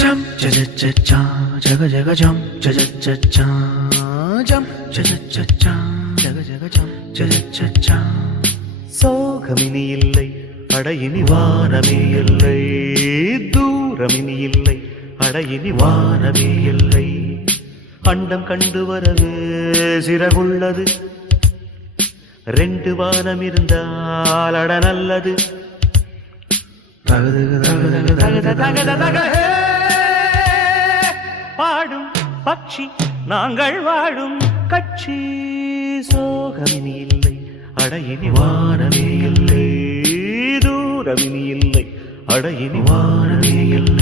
Jump, cha cha cha cha, jaga jaga jump, cha cha cha cha, jump, cha cha cha cha, jaga jaga jump, cha cha cha cha. சோகமினி இல்லை அடையினி வானமே இல்லை, தூரமினி இல்லை அடையினி வானமே இல்லை. அண்டம் கண்டு வரவே சிறகுள்ளது, ரெண்டு வானம் இருந்தால் அட நல்லது. பாடும் பட்சி நாங்கள் வாழும் கட்சி. சோகமினி இல்லை அடையினி வானமே இல்லை, தூரமினி இல்லை அடையினி வானமே இல்லை.